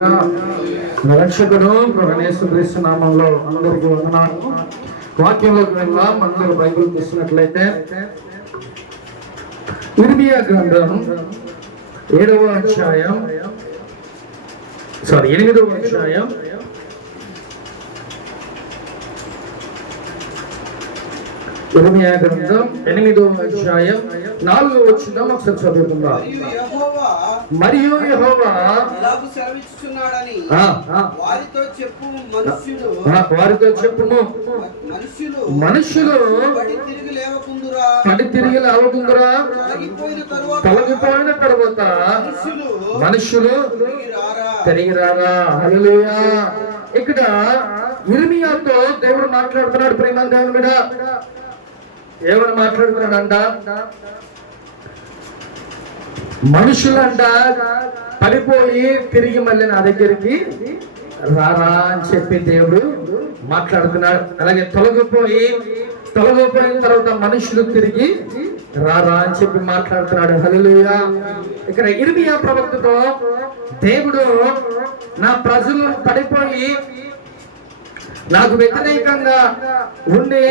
రక్షకుడు యేసుక్రీస్తు నామంలో అందరికీ వందనాలు. వాక్యంలోకి వెళ్దాం. అందరూ బైబిల్ తీసుకున్నట్లయితే ఇర్మియా గ్రంథం 8వ అధ్యాయం ఇర్మియా గ్రంథం 8వ అధ్యాయం 4వ వచనం ఒకసారి చదువుకుందాం. మరియు యెహోవా వారితో చెప్పుము, మనుషులు పడి తిరిగి లేవకుందురా, తొలగిపోయిన తరువాత మనుషులు తిరిగి రారా. హల్లెలూయా. ఇక్కడ ఇర్మియాతో దేవుడు మాట్లాడుతున్నాడు. ప్రేమ దేవుని మీద ఏమని మాట్లాడుతున్నాడంట? మనుషులంట పడిపోయి తిరిగి మళ్ళీ నా దగ్గరికి రారా అని చెప్పి దేవుడు మాట్లాడుతున్నాడు. అలాగే తొలగిపోయిన తర్వాత మనుషులు తిరిగి రారా అని చెప్పి మాట్లాడుతున్నాడు. హల్లెలూయా. ఇక్కడ ఇర్మియా ప్రవక్తతో దేవుడు నా ప్రజలు పడిపోయి నాకు వ్యతిరేకంగా ఉండి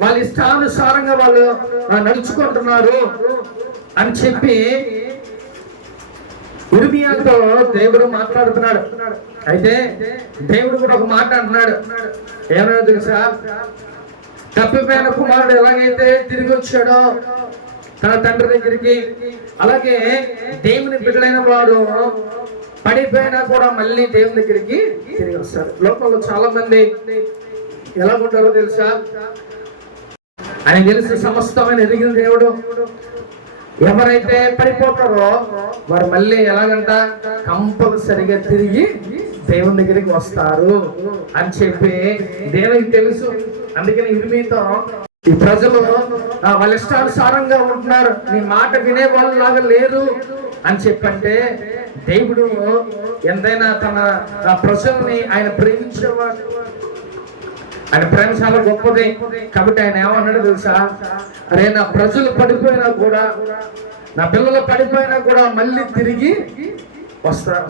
వాళ్ళ ఇష్టానుసారంగా వాళ్ళు నడుచుకుంటున్నారు అని చెప్పి ఇర్మియాతో దేవుడు మాట్లాడుతున్నాడు. అయితే దేవుడు కూడా ఒక మాట అంటున్నాడు. ఏమన్నా తెలుసా? తప్పిపోయిన కుమారుడు ఎలాగైతే తిరిగి వచ్చాడో తన తండ్రి దగ్గరికి, అలాగే దేవుని బిడ్డలైన వాడు పడిపోయినా కూడా మళ్ళీ దేవుని దగ్గరికి తిరిగి వస్తారు. లోకంలో చాలా మంది ఎలా ఉంటారో తెలుసా? ఆయన తెలిసి సమస్తమైన ఎదిగిన దేవుడు. ఎవరైతే పడిపోతారో వారు మళ్ళీ ఎలాగంట కంపల్సరిగా తిరిగి దేవుని దగ్గరికి వస్తారు అని చెప్పి దేవునికి తెలుసు. అందుకని ఇర్మియాతో ఈ ప్రజలు వాళ్ళ ఇష్టానుసారంగా ఉంటున్నారు, నీ మాట వినే వాళ్ళు లాగా లేరు అని చెప్పంటే దేవుడు ఎంతైనా తన ప్రజల్ని ఆయన ప్రేమించేవాడు. ఆయన ప్రేమ చాలా గొప్పది. కాబట్టి ఆయన ఏమన్నాడు తెలుసా? అరే నా ప్రజలు పడిపోయినా కూడా, నా పిల్లలు పడిపోయినా కూడా మళ్ళీ తిరిగి వస్తారు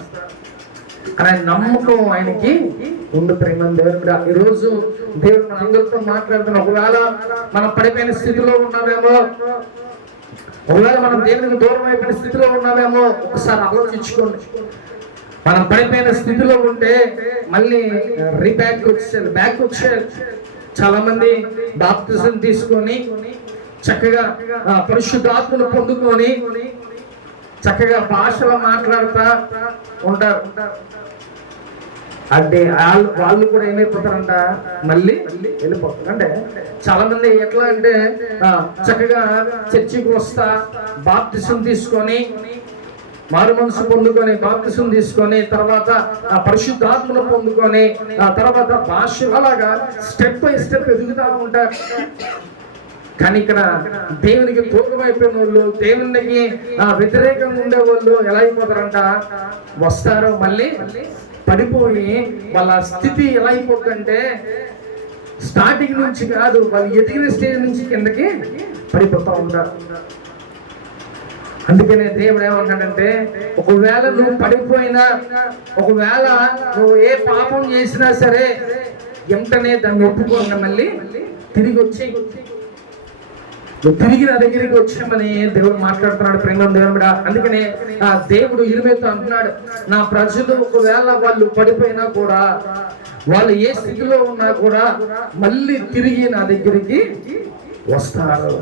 అనే నమ్మకం ఆయనకి ఉంది. ప్రేమ దేవుడు ఈరోజు దేవుడు మన అందరితో మాట్లాడుతున్న, ఒకవేళ మనం పడిపోయిన స్థితిలో ఉన్నామేమో, ఒకవేళ మనం దేవునికి దూరం అయిపోయిన స్థితిలో ఉన్నామేమో, ఒకసారి ఆలోచించుకోండి. మనం పడిపోయిన స్థితిలో ఉంటే మళ్ళీ బ్యాక్ వచ్చేయాలి. చాలా మంది బాప్తిజం తీసుకొని చక్కగా పరిశుద్ధాత్మను పొందుకొని చక్కగా భాషలో మాట్లాడుతూ ఉంటారు. అంటే వాళ్ళు కూడా ఏమైపోతారంట, మళ్ళీ వెళ్ళిపోతారు. అంటే చాలా మంది ఎట్లా అంటే చక్కగా చర్చికి వస్తా బాప్తిజం తీసుకొని మారు మనసు పొందుకొని బాప్తిజం తీసుకొని తర్వాత పరిశుద్ధాత్మను పొందుకొని తర్వాత భాష అలాగా స్టెప్ బై స్టెప్ ఎదుగుతూ ఉంటారు. కానీ ఇక్కడ దేవునికి దూరం అయిపోయిన వాళ్ళు, దేవునికి వ్యతిరేకంగా ఉండే వాళ్ళు ఎలా అయిపోతారంట, వస్తారు మళ్ళీ పడిపోయి వాళ్ళ స్థితి ఎలా అయిపోతుందంటే స్టార్టింగ్ నుంచి కాదు, వాళ్ళు ఎదిగిన స్టేజ్ నుంచి కిందకి పడిపోతూ ఉంటారు. అందుకనే దేవుడు ఏమంటాడంటే, ఒకవేళ నువ్వు పడిపోయినా, ఒకవేళ నువ్వు ఏ పాపం చేసినా సరే వెంటనే దాన్ని ఒప్పుకోండి, మళ్ళీ తిరిగి వచ్చి నువ్వు తిరిగి నా దగ్గరికి వచ్చామని దేవుడు మాట్లాడుతున్నాడు. ప్రేమ దేవుడా. అందుకనే దేవుడు ఇర్మియాతో అంటున్నాడు, నా ప్రజలు ఒకవేళ వాళ్ళు పడిపోయినా కూడా, వాళ్ళు ఏ స్థితిలో ఉన్నా కూడా మళ్ళీ తిరిగి నా దగ్గరికి వస్తారు.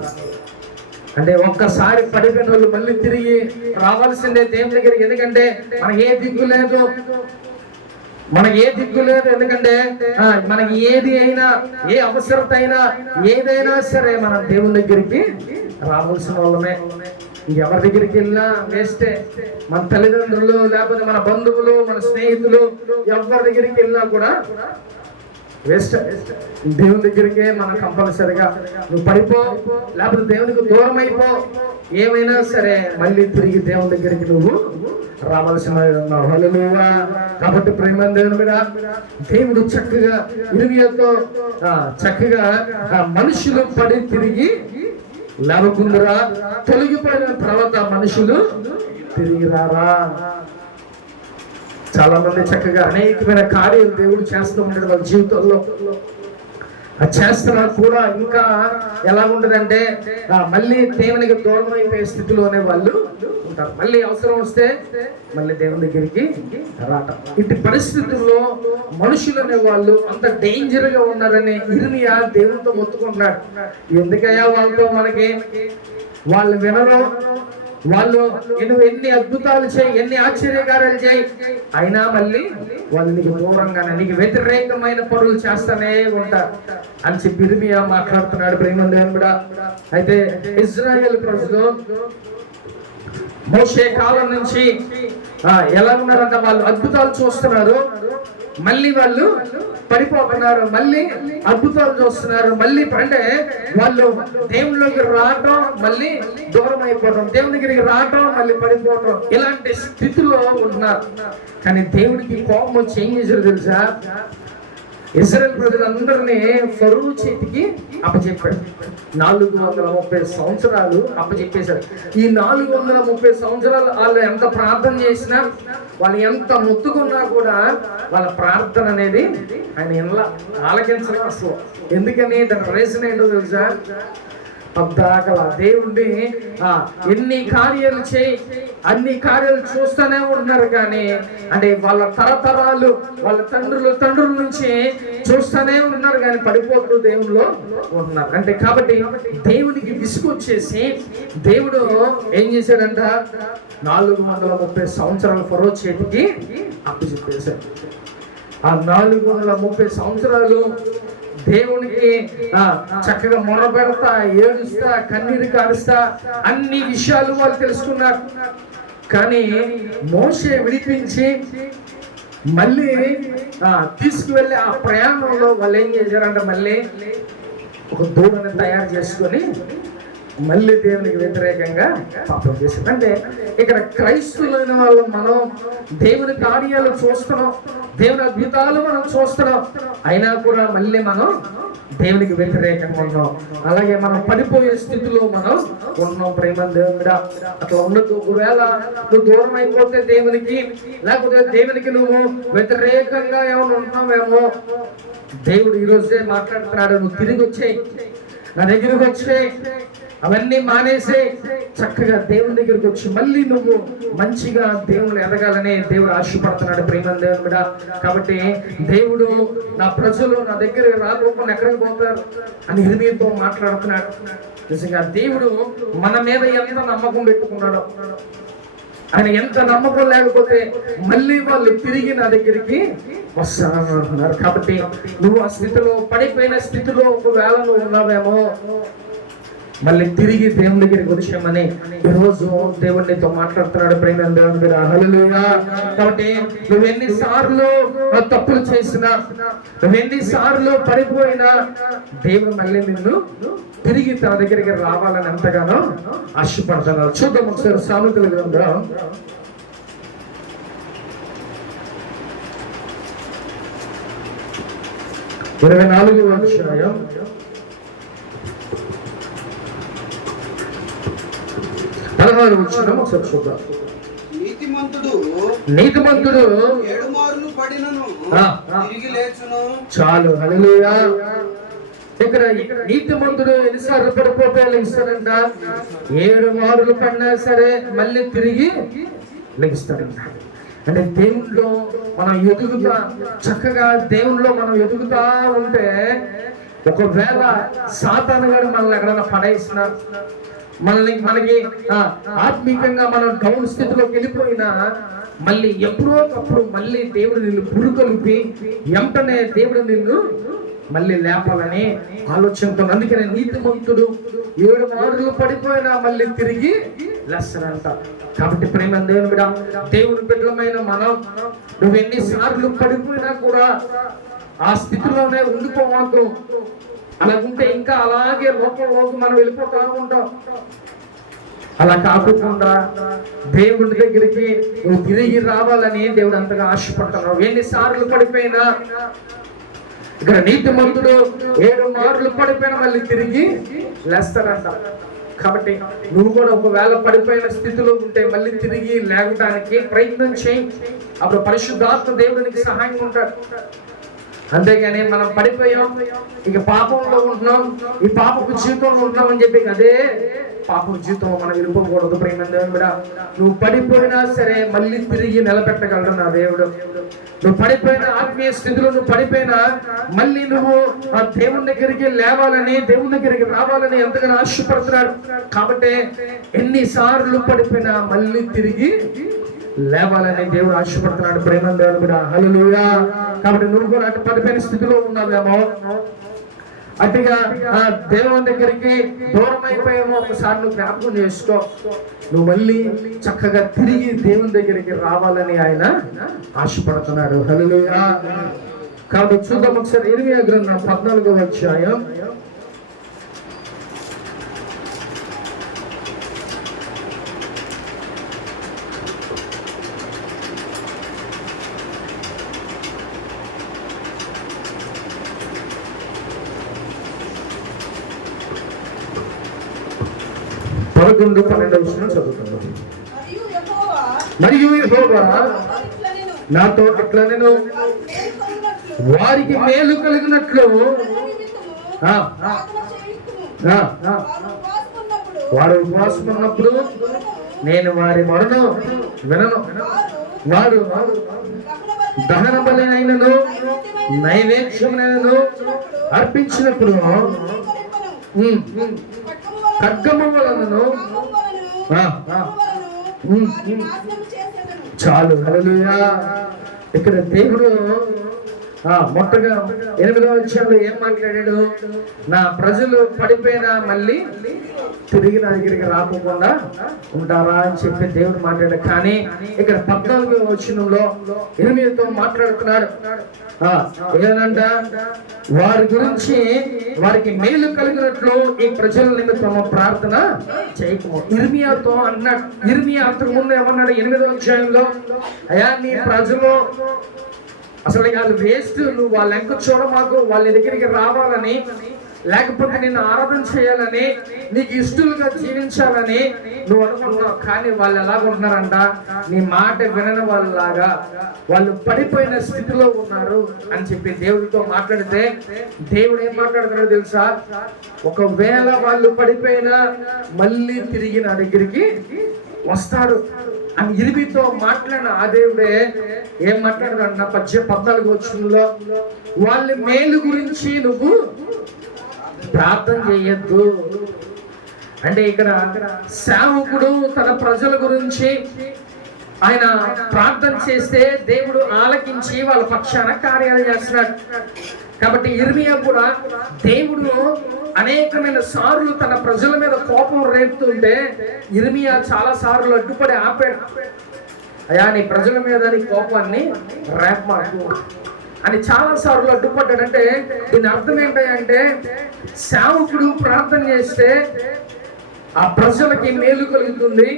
అంటే ఒక్కసారి పడిపోయిన వాళ్ళు మళ్ళీ తిరిగి రావాల్సిందే దేవుని దగ్గరికి. ఎందుకంటే మనకి ఏ దిక్కు లేదు, ఎందుకంటే మనకి ఏది అయినా, ఏ అవసరత అయినా, ఏదైనా సరే మనం దేవుని దగ్గరికి రావాల్సిన వాళ్ళమే. ఎవరి దగ్గరికి వెళ్ళినా వేస్టే. మన తల్లిదండ్రులు, లేకపోతే మన బంధువులు, మన స్నేహితులు, ఎవరి దగ్గరికి వెళ్ళినా కూడా వేస్ట్. దేవుని దగ్గరికే మనం కంపల్సరిగా, నువ్వు పడిపో లేకపోతే దేవునికి దూరం అయిపో, ఏమైనా సరే మళ్ళీ తిరిగి దేవుని దగ్గరికి నువ్వు రావాల్సిన ఉన్నావు. హల్లెలూయా. కాబట్టి ప్రేమ దేవుని మీద దేవుడు చక్కగా ఇర్మియాతో చక్కగా మనుషులు పడి తిరిగి లేవకుందురా, తొలగిపోయిన తర్వాత మనుషులు తిరిగి రారా. చాలా మంది చక్కగా అనేకమైన కార్యాలు దేవుడు చేస్తూ ఉంటాడు వాళ్ళ జీవితంలో. అది చేస్తున్నా కూడా ఇంకా ఎలా ఉంటుందంటే మళ్ళీ దేవునికి దూరం అయిపోయే స్థితిలోనే వాళ్ళు ఉంటారు. మళ్ళీ అవసరం వస్తే మళ్ళీ దేవుని దగ్గరికి రావటం. ఇటు పరిస్థితుల్లో మనుషులు అనే వాళ్ళు అంత డేంజర్ గా ఉన్నారని ఇర్మియా దేవునితో మొత్తుకుంటున్నాడు. ఎందుకయ్యా వాళ్ళతో మనకి, వాళ్ళు వినరు, వాళ్ళు నువ్వు ఎన్ని అద్భుతాలు చేయి, ఎన్ని ఆశ్చర్యకార్యాలు చేయి, అయినా మళ్ళీ వాళ్ళు నీకు దూరంగానే నీకు వ్యతిరేకమైన పనులు చేస్తానే ఉంటారు అని చెప్పి ఇర్మియా మాట్లాడుతున్నాడు. ప్రేమ దేవుని బిడ్డ, అయితే ఇజ్రాయేల్ ప్రజలు మోషే కాలం నుంచి ఎలా ఉన్నారంట, వాళ్ళు అద్భుతాలు చూస్తున్నారు, మళ్ళీ వాళ్ళు పడిపోతున్నారు, మళ్ళీ అద్భుతాలు చూస్తున్నారు, మళ్ళీ అంటే వాళ్ళు దేవుళ్ళకి రావటం మళ్ళీ దూరం అయిపోవటం, దేవుని దగ్గరికి రావటం మళ్ళీ పడిపోవటం, ఇలాంటి స్థితిలో ఉంటున్నారు. కానీ దేవుడికి కోపం వచ్చి ఏం చేశారు తెలుసా? ఇశ్రాయేలు ప్రజలందరినీ ఫరో చేతికి అప్పచెప్పాడు. 430 సంవత్సరాలు అప్పచెప్పేశారు. ఈ 430 సంవత్సరాలు వాళ్ళు ఎంత ప్రార్థన చేసినా, వాళ్ళు ఎంత మొత్తుకున్నా కూడా వాళ్ళ ప్రార్థన అనేది ఆయన ఎలా ఆలకించలేదు అసలు. ఎందుకని? దాని రీజన్ ఏంటో తెలుసా? పద్దాకల దేవుణ్ణి ఎన్ని కార్యాలు చేయి, అన్ని కార్యాలు చూస్తూనే ఉంటున్నారు. కానీ అంటే వాళ్ళ తరతరాలు వాళ్ళ తండ్రుల నుంచి చూస్తూనే ఉన్నారు, కానీ పడిపోతూ దేవుళ్ళు ఉంటున్నారు. అంటే కాబట్టి దేవునికి విసుగొచ్చేసి దేవుడు ఏం చేశాడంట, 430 సంవత్సరాల ఫరో చేతికి అప్పచెప్పేశాడు. ఆ 430 సంవత్సరాలు దేవునికి చక్కగా మొర పెడతా, ఏడుస్తా, కన్నీరు కారుస్తా అన్ని విషయాలు వాళ్ళు తెలుసుకున్నారు. కానీ మోషే విడిపించి మళ్ళీ తీసుకువెళ్ళి ఆ ప్రయాణంలో వాళ్ళు ఏం చేశారంటే మళ్ళీ ఒక దూడని తయారు చేసుకొని మళ్ళీ దేవునికి వ్యతిరేకంగా పాపం చేసింది. అంటే ఇక్కడ క్రైస్తవులైన వాళ్ళు మనం దేవుని కార్యాలు చూస్తున్నాం, దేవుని అద్భుతాలు మనం చూస్తున్నాం, అయినా కూడా మళ్ళీ మనం దేవునికి వ్యతిరేకంగా ఉన్నాం. అలాగే మనం పడిపోయే స్థితిలో మనం ఉన్నాం. ప్రేమ దేవుడా, అట్లా ఉండదు. ఒకవేళ నువ్వు దూరం అయిపోతే దేవునికి, లేకపోతే దేవునికి నువ్వు వ్యతిరేకంగా ఏమైనా ఉన్నావేమో, దేవుడు ఈరోజే మాట్లాడుతున్నాడు, నువ్వు తిరిగి వచ్చేయి, నా దగ్గరికి వచ్చే అవన్నీ మానేసే చక్కగా దేవుని దగ్గరికి వచ్చి మళ్ళీ నువ్వు మంచిగా దేవుడు ఎదగాలని దేవుడు ఆశపడుతున్నాడు. ప్రేమ దేవుని బిడ్డ, కాబట్టి దేవుడు నా ప్రజలు నా దగ్గర రాకుండా ఎక్కడికి పోతారు అని ఇర్మియాతో మాట్లాడుతున్నాడు. నిజంగా దేవుడు మన మీద ఎంత నమ్మకం పెట్టుకున్నాడో, ఆయన ఎంత నమ్మకం లేకపోతే మళ్ళీ వాళ్ళు తిరిగి నా దగ్గరికి వస్తానని అంటున్నారు. కాబట్టి నువ్వు ఆ స్థితిలో, పడిపోయిన స్థితిలో ఒకవేళ నువ్వు ఉన్నావేమో, మళ్ళీ తిరిగి దేవుని దగ్గరికి వచ్చామని ఈరోజు దేవుడితో మాట్లాడుతున్నాడు. ప్రేమ దేవుని మీద హల్లెలూయా. కాబట్టి నువ్వు ఎన్నిసార్లు తప్పులు చేసినా, నువ్వు ఎన్నిసార్లు పడిపోయినా, దేవుడు మళ్ళీ నిన్ను తిరిగి తన దగ్గరికి రావాలని ఎంతగానో ఆశపడుతున్నాడు. చూద్దాం ఒకసారి సామెతల గ్రంథం 24వ అధ్యాయం 16వ వచనం ఒకసారి చూద్దాం. నీతిమంతుడు 7 మార్లు పడినను తిరిగి లేచును. చాలు, హల్లెలూయా. ఇక్కడ నీతిమంతుడు ఎన్నిసార్లు పడిపోతే లెగిస్తాడంట? 7 మార్లు పడినా సరే మళ్ళీ తిరిగి లెగిస్తాడంట. అంటే దేవుల్లో మనం ఎదుగుతా, చక్కగా దేవుల్లో మనం ఎదుగుతా ఉంటే, ఒకవేళ సాతాను గారు మనల్ని ఎక్కడైనా పడేసినా, మనకి ఆత్మీకంగా మనం డౌన్ స్థితిలోకి వెళ్ళిపోయినా, మళ్ళీ ఎప్పుడో ఒకప్పుడు మళ్ళీ దేవుడు నిన్ను పురుకొలిపి వెంటనే దేవుడు నిన్ను మళ్ళీ లేపాలని ఆలోచనతో. అందుకనే నీతిమంతుడు 7 మార్లు పడిపోయినా మళ్ళీ తిరిగి లేస్తాడంట. కాబట్టి ప్రేమ దేవుని బిడ్డ, దేవుని బిడ్డలమైన మనం, నువ్వు ఎన్నిసార్లు పడిపోయినా కూడా ఆ స్థితిలోనే ఉండిపోవద్దు. అలాగుంటే ఇంకా అలాగే లోకంలోకి మనం వెళ్ళిపోతా ఉంటాం. అలా కాకుండా దేవుడి దగ్గరికి నువ్వు తిరిగి రావాలని దేవుడు అంతగా ఆశపడుతున్నావు. ఎన్నిసార్లు పడిపోయినా, ఇక్కడ నీతిమంతుడు 7 మార్లు పడిపోయినా మళ్ళీ తిరిగి లేస్తాడంట. కాబట్టి నువ్వు కూడా ఒకవేళ పడిపోయిన స్థితిలో ఉంటే మళ్ళీ తిరిగి లేవడానికి ప్రయత్నం చేయి. అప్పుడు పరిశుద్ధాత్మ దేవునికి సహాయం ఉంటాడు. అంతేగాని మనం పడిపోయాం, ఇక పాపంలో ఉంటున్నాం, ఈ పాపపు జీవితంలో ఉంటున్నాం అని చెప్పి అదే పాపపు జీవితంలో మనం వెళ్ళిపోకూడదు. ప్రేమ దేవుడా, నువ్వు పడిపోయినా సరే మళ్ళీ తిరిగి నిలబెట్టగలడు నా దేవుడు. నువ్వు పడిపోయిన ఆత్మీయ స్థితిలో నువ్వు పడిపోయినా మళ్ళీ నువ్వు ఆ దేవుని దగ్గరికి లేవాలని, దేవుని దగ్గరికి రావాలని ఎంతగానో ఆశపడుతున్నాడు. కాబట్టి ఎన్నిసార్లు పడిపోయినా మళ్ళీ తిరిగి లేవాలని దేవుడు ఆశపడుతున్నాడు. ప్రేమ దేవుడు, హల్లెలూయా. కాబట్టి నువ్వు కూడా అటు పడిపోయిన స్థితిలో ఉన్నావేమో, అటుగా దేవుని దగ్గరికి దూరం అయిపోయామో, ఒకసారి నువ్వు జ్ఞాపకం చేసుకో. నువ్వు మళ్ళీ చక్కగా తిరిగి దేవుని దగ్గరికి రావాలని ఆయన ఆశపడుతున్నాడు. హల్లెలూయా. కాబట్టి చూద్దాం ఒకసారి ఇర్మియా గ్రంథం 14వ అధ్యాయం 11-12 చదువుతున్నాను. మరియు యెహోవా నాతో ఇట్లా నేను వారికి మేలు కలిగినట్లు వారు ఉపవాసం ఉన్నప్పుడు నేను వారి మొరను వినను. వారు దహన బలినైనను నైవేద్యమునైనను అర్పించినప్పుడు ఖడ్గము వలనను చాలు. హల్లెలూయా. ఇక్కడ దేవుడు మొట్టగా 8వ అధ్యాయంలో ఏం మాట్లాడాడు? నా ప్రజలు పడిపోయినా మళ్ళీ తిరిగి నా దగ్గరికి రాకుండా ఉంటారా అని చెప్పి దేవుడు మాట్లాడాడు. కానీ ఇక్కడ 14వ వచనంలో ఇర్మియాతో మాట్లాడుతున్నాడు. ఏనంట, వారి గురించి వారికి మేలు కలిగినట్లు ఈ ప్రజల నిమిత్తం ప్రార్థన చేయకము. ఇర్మియాతో అన్నాడు. ఇర్మియా అంతకు ముందు ఏమన్నాడు? 8వ అధ్యాయంలో, అయ్యా నీ ప్రజలు అసలు వాళ్ళు వేస్ట్, నువ్వు వాళ్ళ ఎంక చూడ, మాకు వాళ్ళ దగ్గరికి రావాలని, లేకపోతే నిన్ను ఆరాధన చేయాలని, నీకు ఇష్టలుగా జీవించాలని నువ్వు అనుకుంటున్నావు. కానీ వాళ్ళు ఎలాగుంటున్నారంట? నీ మాట వినని వాళ్ళలాగా వాళ్ళు పడిపోయిన స్థితిలో ఉన్నారు అని చెప్పి దేవుడితో మాట్లాడితే దేవుడు ఏం మాట్లాడుతున్నాడో తెలుసా? ఒకవేళ వాళ్ళు పడిపోయినా మళ్ళీ తిరిగి నా దగ్గరికి వస్తాడు అని ఇర్మియాతో మాట్లాడిన ఆ దేవుడే ఏం మాట్లాడదంట? 14వ వచనంలో, వాళ్ళ మేలు గురించి నువ్వు ప్రార్థన చేయొద్దు అంటే, ఇక్కడ సేవకుడు తన ప్రజల గురించి ఆయన ప్రార్థన చేస్తే దేవుడు ఆలకించి వాళ్ళ పక్షాన కార్యాలు చేస్తున్నాడు. కాబట్టి ఇర్మియా కూడా దేవుడు అనేకమైన సార్లు తన ప్రజల మీద కోపం రేపుతుంటే ఇర్మియా చాలా సార్లు అడ్డుపడి ఆపాడు. అయ్యా నీ ప్రజల మీద నీ కోపాన్ని రేపమాకు అని చాలా సార్లు అడ్డుపడ్డాడు. అంటే దీని అర్థం ఏంటంటే, సేవకుడు ప్రార్థన చేస్తే ఆ ప్రజలకి మేలు కలుగుతుంది,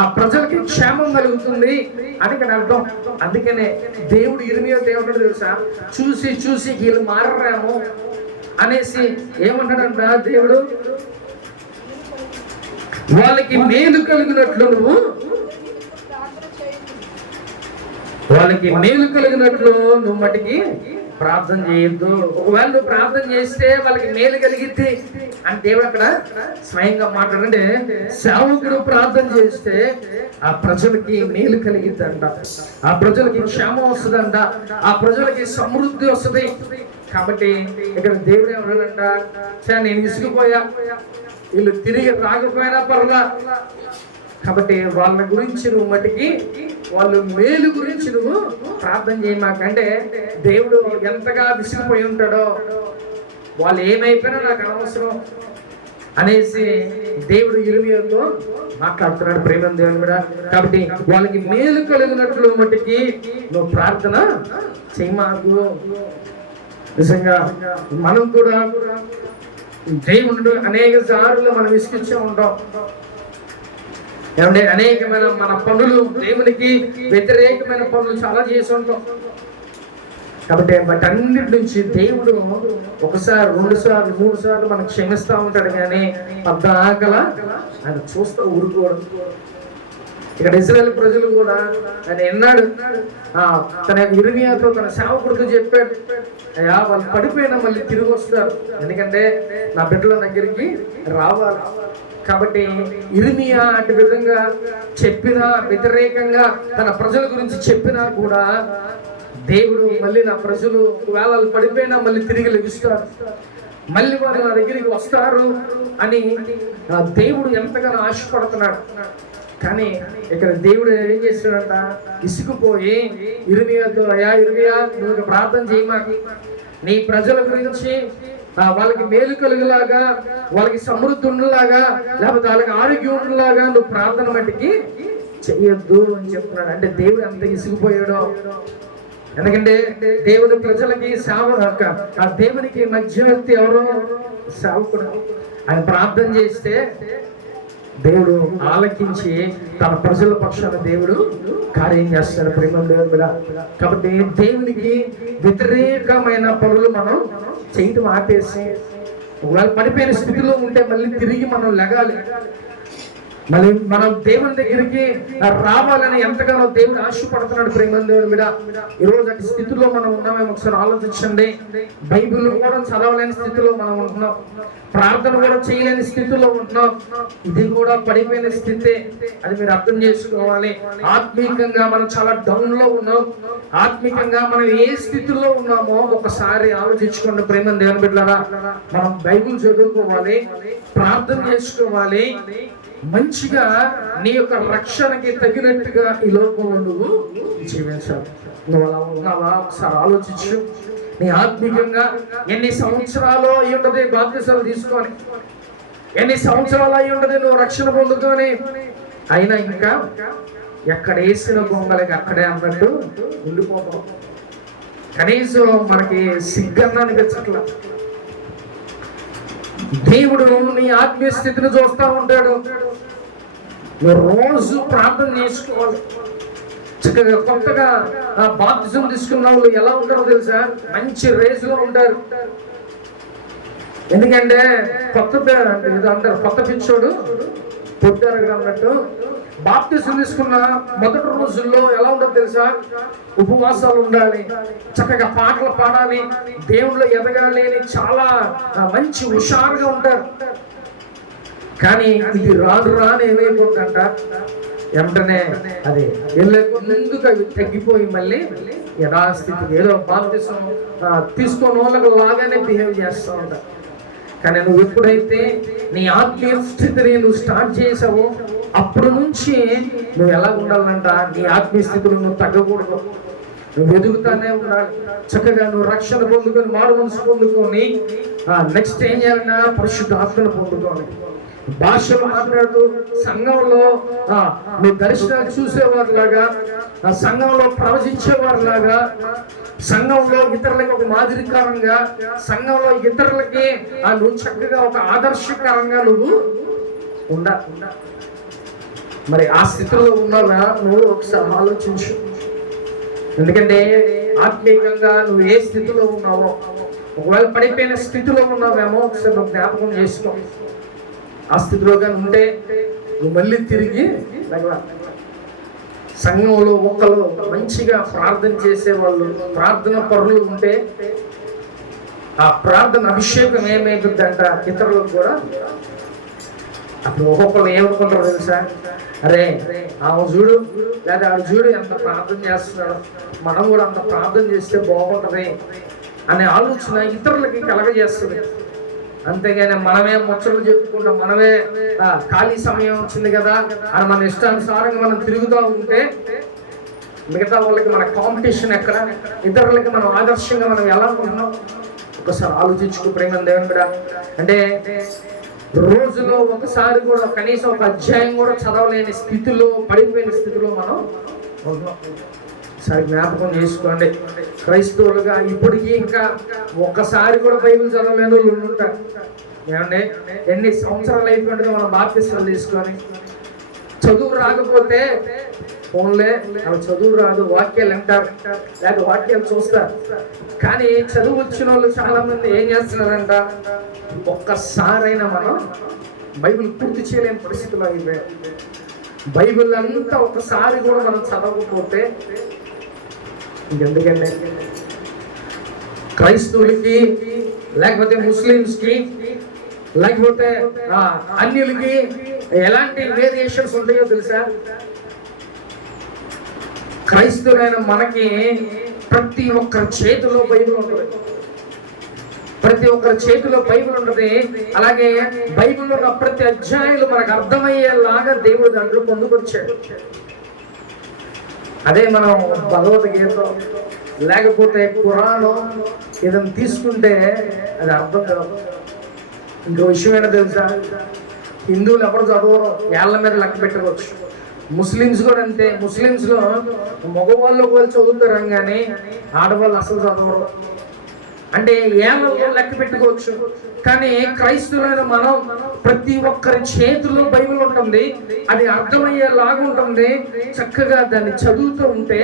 ఆ ప్రజలకి క్షేమం కలుగుతుంది అని ఇక్కడ అర్థం. అందుకనే దేవుడు ఇర్మియా దేవుడు తెలుసా, చూసి చూసి వీళ్ళు మారరేమో అనేసి ఏమంటాడంట దేవుడు, వాళ్ళకి మేలు కలిగినట్లు నువ్వు, వాళ్ళకి మేలు కలిగినట్లు నువ్వు మటుకి ప్రార్థన చేయొద్దు. ఒకవేళ నువ్వు ప్రార్థన చేస్తే వాళ్ళకి మేలు కలిగిద్ది అని దేవుడు అక్కడ స్వయంగా మాట్లాడంటే, సేవకుడు ప్రార్థన చేస్తే ఆ ప్రజలకి మేలు కలిగిద్దంట, ఆ ప్రజలకి క్షేమం వస్తుందంట, ఆ ప్రజలకి సమృద్ధి వస్తుంది. కాబట్టి ఇక్కడ దేవుడు ఏమన్నాడంట, నేను విసిగిపోయా, వీళ్ళు తిరిగి రాకపోయినా పర్లా, కాబట్టి వాళ్ళ గురించి నువ్వు మటుకి వాళ్ళు మేలు గురించి నువ్వు ప్రార్థన చేయమాకంటే, దేవుడు ఎంతగా విసిగిపోయి ఉంటాడో, వాళ్ళు ఏమైపోయినా నాకు అనవసరం అనేసి దేవుడు ఇర్మియాతో మాట్లాడుతున్నాడు. ప్రేమ దేవుడు కూడా. కాబట్టి వాళ్ళకి మేలు కలిగినట్లు మటుకి నువ్వు ప్రార్థన చేయమాకు. నిజంగా మనం కూడా దేవుడు అనేక సార్లు మనం విసిగిచ్చే ఉంటాం. ఏమంటే అనేకమైన మన పనులు, దేవునికి వ్యతిరేకమైన పనులు చాలా చేసి ఉంటాం. కాబట్టి వాటన్నిటి నుంచి దేవుడు ఒకసారి 2 సార్లు 3 సార్లు మనం క్షమిస్తూ ఉంటాడు, కానీ పద్దాకల ఆయన చూస్తూ ఊరుకోవడం. ఇక్కడ ఇశ్రాయేలు ప్రజలు కూడా ఆయన ఎన్నాడు తన ఇర్మియాతో తన సేవకుడితో చెప్పాడు, అయ్యా వాళ్ళు పడిపోయినా మళ్ళీ తిరిగి వస్తారు, ఎందుకంటే నా బిడ్డల దగ్గరికి రావాలి. కాబట్టి ఇర్మియా అటు విధంగా చెప్పినా, వ్యతిరేకంగా తన ప్రజల గురించి చెప్పినా కూడా దేవుడు మళ్ళీ నా ప్రజలు ఒకవేళ పడిపోయినా మళ్ళీ తిరిగి లెగుస్తారు, మళ్ళీ వారు నా దగ్గరికి వస్తారు అని దేవుడు ఎంతగానో ఆశపడుతున్నాడు. కానీ ఇక్కడ దేవుడు ఏం చేస్తున్నాడంట, ఇసుకుపోయి ఇర్మియాతో, అయ్యా ఇర్మియా నువ్వు ప్రార్థన చేయమా, నీ ప్రజల గురించి వాళ్ళకి మేలు కలుగులాగా, వాళ్ళకి సమృద్ధి ఉండలాగా, లేకపోతే వాళ్ళకి ఆరోగ్యం ఉండలాగా నువ్వు ప్రార్థన మట్టికి చెయ్యొద్దు అని చెప్తున్నాడు. అంటే దేవుడు ఎంత ఇసుకుపోయాడో. ఎందుకంటే దేవుడి ప్రజలకి ఆ దేవునికి మధ్యవర్తి ఎవరో సేవకుడు. ఆయన ప్రార్థన చేస్తే దేవుడు ఆలకించి తన ప్రజల పక్షాన దేవుడు కార్యం చేస్తాడు. ప్రేమ దేవుడు. కాబట్టి దేవునికి వ్యతిరేకమైన పనులు మనం చేయటం ఆపేసి, ఒకవేళ పడిపోయిన స్థితిలో ఉంటే మళ్ళీ తిరిగి మనం లెగాలి, మళ్ళీ మనం దేవుని దగ్గరికి రావాలని ఎంతగానో దేవుడు ఆశపడుతున్నాడు. ప్రేమ దేవుని బిడ్డ, ఈరోజు అటు స్థితిలో మనం ఉన్నామేమో ఒకసారి ఆలోచించండి. బైబిల్ కూడా చదవలేని స్థితిలో మనం ఉంటున్నాం, ప్రార్థన కూడా చేయలేని స్థితిలో ఉంటున్నాం. ఇది కూడా పడిపోయిన స్థితే, అది మీరు అర్థం చేసుకోవాలి. ఆత్మీయంగా మనం చాలా డౌన్ లో ఉన్నాం. ఆత్మీయంగా మనం ఏ స్థితిలో ఉన్నామో ఒకసారి ఆలోచించుకోండి. ప్రేమ దేవుని బిడ్డలారా, మనం బైబిల్ చదువుకోవాలి, ప్రార్థన చేసుకోవాలి, మంచిగా నీ యొక్క రక్షణకి తగినట్టుగా ఈ లోకంలో నువ్వు జీవించాలి. నువ్వు అలా ఉన్నావా ఒకసారి ఆలోచించు. నీ ఆత్మీయంగా ఎన్ని సంవత్సరాలు అయి ఉండదు బాధ్యతలు తీసుకొని, ఎన్ని సంవత్సరాలు అయి ఉండదు నువ్వు రక్షణ పొందుకొని, అయినా ఇంకా ఎక్కడ వేసిన బొమ్మలకి అక్కడే అన్నట్టు ఉండిపోతాం. కనీసం మనకి సిగ్గన్న అనిపించట్లా. దేవుడు నీ ఆత్మీయ స్థితిని చూస్తూ ఉంటాడు. నువ్వు రోజు ప్రార్థన చేసుకోవాలి. చక్కగా కొత్తగా బాప్తిజం తీసుకున్న వాళ్ళు ఎలా ఉంటారో తెలుసా, మంచి రేసులో ఉంటారు. ఎందుకంటే కొత్త పిచ్చోడు పుట్టారు అన్నట్టు. బాప్తిజం తీసుకున్న మొదటి రోజుల్లో ఎలా ఉంటుందో తెలుసా, ఉపవాసాలు ఉండాలి, చక్కగా పాటలు పాడాలి, దేవుళ్ళు ఎదగాలి అని చాలా మంచి హుషారుగా ఉంటారు. కానీ ఇది రాను ఏమైపోతుందంట, వెంటనే అది ముందుకు అవి తగ్గిపోయి మళ్ళీ యథాస్థితి ఏదో బాప్తిజం తీసుకొని వాళ్ళకి లాగానే బిహేవ్ చేస్తూ ఉంటారు. కానీ నువ్వు ఎప్పుడైతే నీ ఆత్మీయ స్థితిని నువ్వు స్టార్ట్ చేసావో అప్పుడు నుంచి నువ్వు ఎలా ఉండాలంట, నీ ఆత్మీయ స్థితిలో నువ్వు తగ్గకూడదు, నువ్వు ఎదుగుతానే ఉండాలి. చక్కగా నువ్వు రక్షణ పొందుకొని, మారు మనసు పొందుకొని, నెక్స్ట్ ఏం చేయాలన్నా పరిశుద్ధాత్మను పొందుకోవాలి. భాషలు మాట్లాడుతూ సంఘంలో నువ్వు దర్శనాలు చూసేవారిలాగా, సంఘంలో ప్రవచించేవారిలాగా, సంఘంలో ఇతరులకి ఒక మాదిరికరంగా, సంఘంలో ఇతరులకి నువ్వు చక్కగా ఒక ఆదర్శకరంగా నువ్వు ఉండాలి. మరి ఆ స్థితిలో ఉన్నావా నువ్వు ఒకసారి ఆలోచించు. ఎందుకంటే ఆత్మీయంగా నువ్వు ఏ స్థితిలో ఉన్నావో, ఒకవేళ పడిపోయిన స్థితిలో ఉన్నావేమో ఒకసారి నువ్వు జ్ఞాపకం చేసుకో. ఆ స్థితిలో కానీ ఉంటే నువ్వు మళ్ళీ తిరిగి సంఘంలో ఒకళ్ళు మంచిగా ప్రార్థన చేసేవాళ్ళు, ప్రార్థన పరులు ఉంటే ఆ ప్రార్థన అభిషేకం ఏమైతుందంట ఇతరులకు కూడా. అప్పుడు ఒక్కొక్కరు ఏమనుకుంటారు తెలుసా, అరే ఆమె చూడు లేదా ఆడు చూడు ఎంత ప్రార్థన చేస్తున్నాడు, మనం కూడా అంత ప్రార్థన చేస్తే బాగుంటుంది అనే ఆలోచన ఇతరులకి కలగజేస్తుంది. అంతేగాని మనమే ముచ్చట్లు చెప్పుకుంటాం, మనమే ఖాళీ సమయం వచ్చింది కదా అని మన ఇష్టానుసారంగా మనం తిరుగుతూ ఉంటే మిగతా వాళ్ళకి మన కాంపిటీషన్ ఎక్కడ, ఇతరులకి మనం ఆదర్శంగా మనం ఎలా ఉన్నాం ఒకసారి ఆలోచించుకో. ప్రేమ దేవుని బిడ్డ, అంటే రోజులో ఒకసారి కూడా కనీసం ఒక అధ్యాయం కూడా చదవలేని స్థితిలో, పడిపోయిన స్థితిలో మనం ఉన్నాం. సరే జ్ఞాపకం చేసుకోండి. క్రైస్తవులుగా ఇప్పటికీ ఇంకా ఒక్కసారి కూడా బైబిల్ చదవలేని వాళ్ళు ఉంటారు. ఏమంటే ఎన్ని సంవత్సరాలు అయిపోయింది మనం బాప్తిస్మాలు తీసుకొని. చదువు రాకపోతే ఫోన్లే అవి చదువు రాదు, వాక్యాలు వింటారు, లేక వాక్యాలు చూస్తారు. కానీ చదువు వచ్చిన వాళ్ళు చాలా మంది ఏం చేస్తున్నారంట, ఒక్కసారైనా మనం బైబిల్ పూర్తి చేయలేని పరిస్థితులు అయిపోయాయి. బైబిల్ అంతా ఒకసారి కూడా మనం చదవకపోతే ఇంకెందుకండి, క్రైస్తవులకి లేకపోతే ముస్లిమ్స్కి లేకపోతే అన్యులకి ఎలాంటి వేరియేషన్స్ ఉంటాయో తెలుసా? క్రైస్తవులైన మనకి ప్రతి ఒక్కరి చేతిలో బైబిల్ ఉంటుంది, ప్రతి ఒక్కరి చేతిలో బైబిల్ ఉంటుంది. అలాగే బైబిల్లో ఉన్న ప్రతి అధ్యాయులు మనకు అర్థమయ్యేలాగా దేవుడు దాంట్లో పొందుకొచ్చాడు. అదే మనం భగవద్గీత లేకపోతే పురాణం ఏదైనా తీసుకుంటే అది అర్థం కాదు. ఇంకో విషయం ఏంటో తెలుసా, హిందువులు ఎవరు చదవరు, ఏళ్ల మీద లెక్క పెట్టుకోవచ్చు. ముస్లిమ్స్ కూడా అంతే, ముస్లిమ్స్లో మగవాళ్ళు కూడా చదువుతారు కానీ ఆడవాళ్ళు అసలు చదవరు. అంటే ఏళ్ళలో లెక్క పెట్టుకోవచ్చు. కానీ క్రైస్తవులైన మనం ప్రతి ఒక్కరి చేతిలో బైబిల్ ఉంటుంది, అది అర్థమయ్యేలాగా ఉంటుంది. చక్కగా దాన్ని చదువుతూ ఉంటే,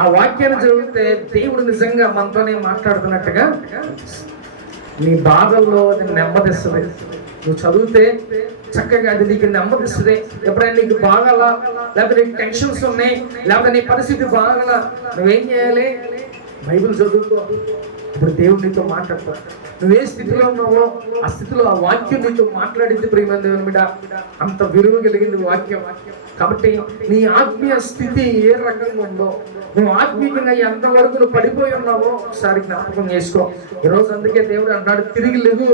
ఆ వాక్యాన్ని చదివితే దేవుడు నిజంగా మనతోనే మాట్లాడుతున్నట్టుగా నీ బాధల్లో అది నెమ్మదిస్తుంది. నువ్వు చదివితే చక్కగా అది నీకు నెమ్మదిస్తుంది. ఎప్పుడైనా నీకు బాగాలా, లేకపోతే నీకు టెన్షన్స్ ఉన్నాయి, లేకపోతే నీ పరిస్థితి బాగాలా, నువ్వేం చేయాలి? బైబిల్ చదువుకో. ఇప్పుడు దేవుడు నీతో మాట్లాడతాడు. నువ్వు ఏ స్థితిలో ఉన్నావో ఆ స్థితిలో ఆ వాక్యం నీతో మాట్లాడింది. ప్రియమైన దేవుని బిడ్డ, అంత విలువ కలిగింది వాక్యం. కాబట్టి నీ ఆత్మీయ స్థితి ఏ రకంగా ఉందో, నువ్వు ఆత్మీయంగా ఎంతవరకు నువ్వు పడిపోయి ఉన్నావో ఒకసారి జ్ఞాపకం చేసుకో. ఈరోజు అందుకే దేవుడు అంటాడు, తిరిగి లేవు.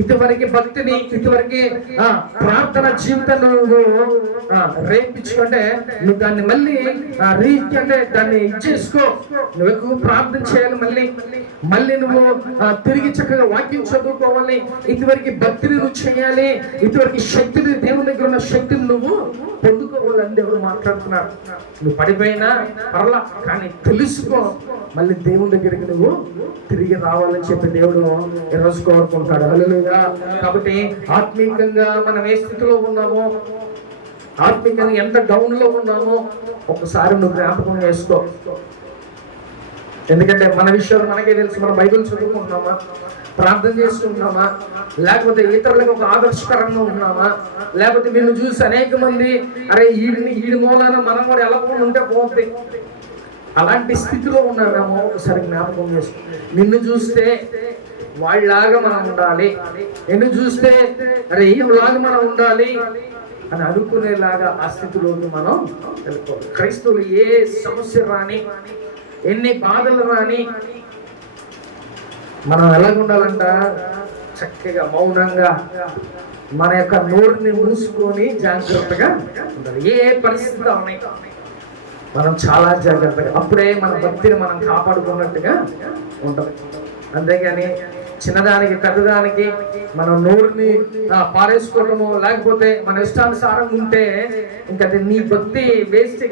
ఇటువరకు భక్తిని, ఇటువరకు ప్రార్థన జీవితాన్ని నువ్వు రేపించుకుంటే నువ్వు దాన్ని మళ్ళీ అంటే దాన్ని ఇచ్చేసుకో. నువ్వు ఎక్కువ ప్రార్థన చేయాలి, మళ్ళీ నువ్వు తిరిగి చక్కగా వాక్యం చదువుకోవాలి. ఇటువరకు భక్తిని నువ్వు చేయాలి, ఇటువరకు శక్తిని, దేవుని దగ్గర ఉన్న శక్తిని నువ్వు పొందుకోవాలని దేవుడు మాట్లాడుతున్నాడు. నువ్వు పడిపోయినా పర్లా, కానీ తెలుసుకో, మళ్ళీ దేవుని దగ్గరికి నువ్వు తిరిగి రావాలని చెప్పి దేవుడు ఈరోజు కోరుకుంటాడు. హల్లెలూయా. కాబట్టి ఆత్మీయంగా మనం ఏ స్థితిలో ఉన్నామో, ఆత్మీయంగా ఎంత డౌన్ లో ఉన్నామో ఒకసారి నువ్వు జ్ఞాపకం చేసుకో. ఎందుకంటే మన విషయాలు మనకే తెలుసు. మనం బైబిల్ చదువుకుంటున్నామా, ప్రార్థన చేసుకుంటున్నామా, లేకపోతే ఇతరులకు ఒక ఆదర్శకరంగా ఉన్నామా, లేకపోతే నిన్ను చూసి అనేక మంది అరే ఈడి మూలాన మనం కూడా ఎలా ఉంటే పోతుంది, అలాంటి స్థితిలో ఉన్నామేమో ఒకసారి జ్ఞాపకం చేసుకో. నిన్ను చూస్తే వాళ్ళలాగా మనం ఉండాలి, నిన్ను చూస్తే అరే ఈలాగా మనం ఉండాలి అని అనుకునేలాగా ఆ స్థితిలోకి మనం వెళ్ళిపోవాలి. క్రైస్తవులు ఏ సమస్య రాని, ఎన్ని బాధలు రాని, మనం ఎలాగ ఉండాలంట, చక్కగా మౌనంగా మన యొక్క నోరుని మూసుకొని జాగ్రత్తగా ఉండాలి. ఏ పరిస్థితులు ఉన్నాయి మనం చాలా జాగ్రత్తగా, అప్పుడే మన భక్తిని మనం కాపాడుకున్నట్టుగా ఉంటుంది. అంతేగాని చిన్నదానికి పెద్దదానికి మనం నోరుని పారేసుకోవటము, లేకపోతే మన ఇష్టానుసారం ఉంటే ఇంకా నీ భక్తి వేస్ట్.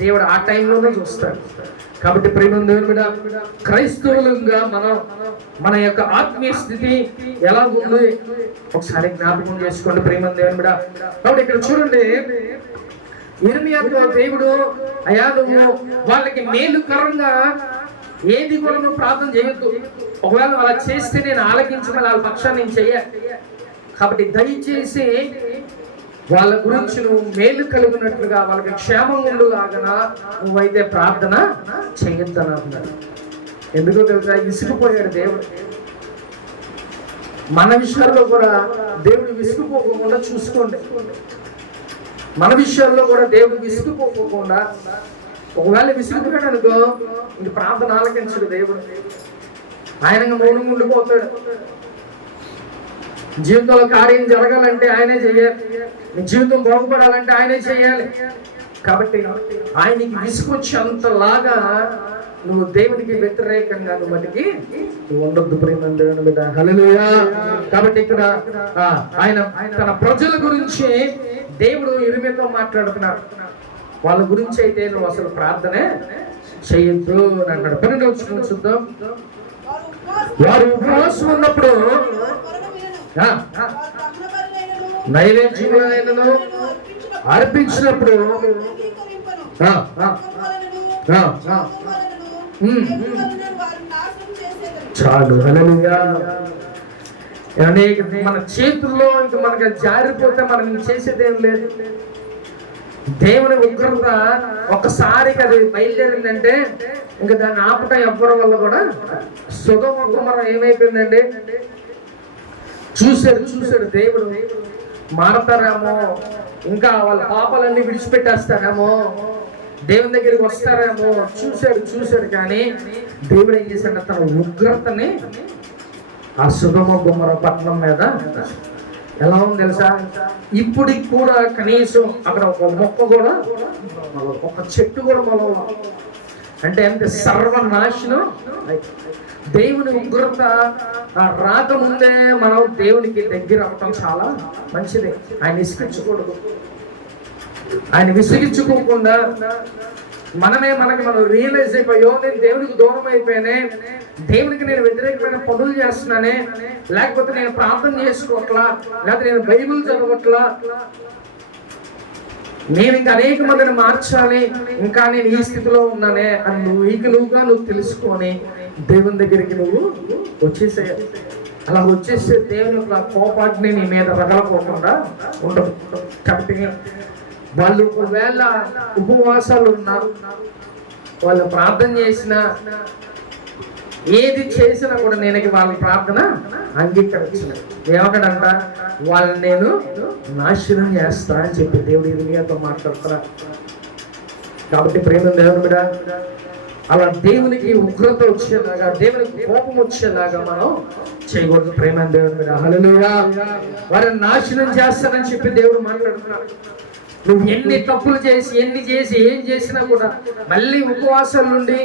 దేవుడు ఆ టైంలోనే చూస్తాడు. కాబట్టి ప్రేమ దేవుని మీద క్రైస్తవులుగా మనం మన యొక్క ఆత్మీయ స్థితి ఎలా ఉంది ఒకసారి జ్ఞాపకం చేసుకోండి. ప్రేమ దేవుని మీద. కాబట్టి ఇక్కడ చూడండి, యిర్మీయాతో దేవుడు, అయ్యా నువ్వు వాళ్ళకి మేలుకరంగా ఏది కూడా నువ్వు ప్రార్థన చేయొద్దు, ఒకవేళ అలా చేస్తే నేను ఆలకించమని వాళ్ళ పక్షాన్ని నేను చెయ్యాలి. కాబట్టి దయచేసి వాళ్ళ గురించి నువ్వు మేలు కలిగినట్లుగా, వాళ్ళకి క్షేమం ఉండేలాగా నువ్వైతే ప్రార్థన చేయొద్దని అన్నాడు. ఎందుకో తెలుసా, విసిగిపోయాడు దేవుడు. మన విషయాల్లో కూడా దేవుడు విసిగిపోకుండా చూసుకోండి. మన విషయాల్లో కూడా దేవుడు విసిగిపోకుండా, ఒకవేళ విసిగిపోయాడు అనుకో ఇంక ప్రార్థన ఆలకించడు దేవుడు. ఆయన మౌనం ఉండిపోతాడు. జీవితంలో కార్యం జరగాలంటే ఆయనే చేయాలి, నీ జీవితం బాగుపడాలంటే ఆయనే చేయాలి. కాబట్టి ఆయనకి విసుకొచ్చేంతలాగా నువ్వు దేవునికి వ్యతిరేకంగా నువ్వు మటుకి నువ్వు ఉండొద్దు. ప్రేమ దేవుని మీద. హల్లెలూయా. కాబట్టి ఇక్కడ ఆయన తన ప్రజల గురించి దేవుడు యిర్మీయాతో మాట్లాడుతున్నాడు. వాళ్ళ గురించి అయితే నువ్వు అసలు ప్రార్థనే చేయొద్దు అని అన్నాడు. 12వ వచనం చూద్దాం. వారు ఉపవాసం ఉన్నప్పుడు నైవేద్యములైనను అర్పించినప్పుడు అంగీకరింపను. ఆ, ఆ, దుఃఖములను, ఆ, ఆ. శోకములను, ఉమ్. ఏడుపులను వారు నాశనం చేసేదరు. చాలు. హల్లెలూయా. ఏమండి, ఇక మన చేతుల్లో ఇంక మనకి జారిపోతే మనం ఇంక చేసేది ఏం లేదు. దేవుని ఉగ్రత ఒక్కసారికి అది బయలుదేరిందంటే ఇంకా దాన్ని ఆపటం ఎవ్వరి వల్ల కూడా సొదొమ గొమొర్రా ఏమైపోయిందండి, చూశాడు దేవుడు మారతారేమో, ఇంకా వాళ్ళ పాపాలన్నీ విడిచిపెట్టేస్తారేమో, దేవుని దగ్గరికి వస్తారేమో చూశాడు. కానీ దేవుడు ఏం చేశాడు, తన ఉగ్రతని ఆ సొదొమ గొమొర్రా పట్టణం మీద ఎలా ఉంది తెలుసా? ఇప్పటికి కూడా కనీసం అక్కడ ఒక మొక్క కూడా, ఒక చెట్టు కూడా మొలవ. అంటే ఎంత సర్వనాశనం. దేవుని ఉగ్రత రాకముందే మనం దేవునికి దగ్గర అవటం చాలా మంచిది. ఆయన విసిగించకూడదు. ఆయన విసిగించుకోకుండా మనం రియలైజ్ అయిపోయో, నేను దేవునికి దూరం అయిపోయానే, దేవునికి నేను వ్యతిరేకమైన పనులు చేస్తున్నానే, లేకపోతే నేను ప్రార్థన చేసుకోవట్లా, లేకపోతే నేను బైబిల్ చదవట్లా, నేను ఇంకా అనేక మందిని మార్చాలి, ఇంకా నేను ఈ స్థితిలో ఉన్నానే అని నువ్వు తెలుసుకొని దేవుని దగ్గరికి నువ్వు వచ్చేసేయాలి. అలా వచ్చేస్తే దేవుని యొక్క కోపాగ్ని నీ మీద రగలకోకుండా ఉండదు. కాబట్టి వాళ్ళు ఒకవేళ ఉపవాసాలు ఉన్నా, వాళ్ళు ప్రార్థన చేసినా, ఏది చేసినా కూడా నేను వాళ్ళ ప్రార్థన అంగీకరించిన. ఏమంటాడంట, వాళ్ళని నేను నాశనం చేస్తా అని చెప్పి దేవుడు ఇర్మియాతో మాట్లాడుతున్నా. కాబట్టి ప్రేమ దేవుని బిడ్డ, అలా దేవునికి ఉగ్రత వచ్చేలాగా, దేవునికి కోపం వచ్చేలాగా మనం చేయకూడదు. ప్రేమ దేవుని బిడ్డ, హల్లెలూయా. వారిని నాశనం చేస్తానని చెప్పి దేవుడు మాట్లాడుతున్నాడు. నువ్వు ఎన్ని తప్పులు చేసి ఏం చేసినా కూడా మళ్ళీ ఉపవాసాల నుండి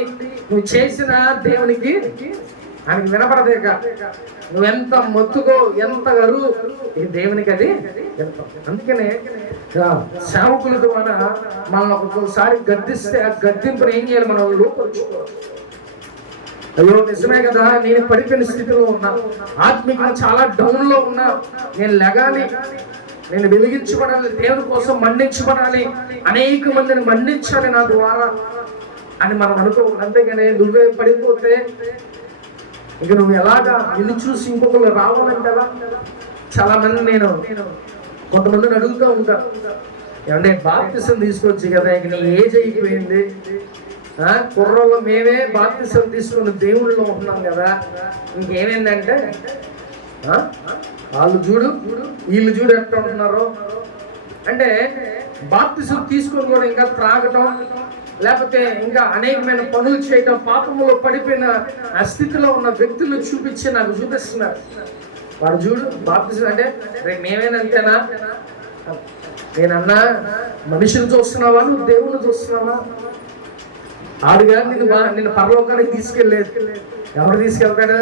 నువ్వు చేసిన దేవునికి ఆయనకి వినపడదేక. నువ్వెంత మొత్తుకో, ఎంత అరువు, దేవునికి అది ఎంత. అందుకనే సేవకుల ద్వారా మనం ఒక్కొక్కసారి గద్దిస్తే ఆ గద్దింపుని ఏం చేయాలి, మనం లోపరుచుకోవాలి. అయ్యో నిజమే కదా, నేను పడిపోయిన స్థితిలో ఉన్నా, ఆత్మికంగా చాలా డౌన్ లో ఉన్నా, నేను లెగాలి, నేను వెలిగించబడాలి, దేవుని కోసం మండించబడాలి, అనేక మందిని మండించాలి నా ద్వారా అని మనం అనుకోవాలి. అంతేగాని నువ్వే పడిపోతే ఇక నువ్వు ఎలాగా నిన్ను చూసి ఇంకొకరు రావాలంటే ఎలా? చాలా మంది నేను కొంతమందిని అడుగుతూ ఉంటా, ఏమంటే బాప్తిసం తీసుకోవచ్చు కదా, ఇక నీ ఏజ్ అయిపోయింది, కుర్రలో మేమే బాప్తిసం తీసుకుని దేవుళ్ళలో ఉంటున్నాం కదా, ఇంకేమైందంటే వాళ్ళు చూడు వీళ్ళు చూడు ఎట్లా ఉంటున్నారు అంటే, బాప్తిసం తీసుకొని కూడా ఇంకా త్రాగటం, లేకపోతే ఇంకా అనేకమైన పనులు చేయటం, పాపంలో పడిపోయిన ఆ స్థితిలో ఉన్న వ్యక్తులు చూపించి నాకు చూపిస్తున్నారు. వాడు చూడు బాప్తిసం అంటే రేపు మేమేనంతేనా? నేనన్నా మనుషులు చూస్తున్నావా, నువ్వు దేవుని చూస్తున్నావా? ఆడుగా నిన్ను పరలోకానికి తీసుకెళ్ళలేదు. ఎవరు తీసుకెళ్తాడు?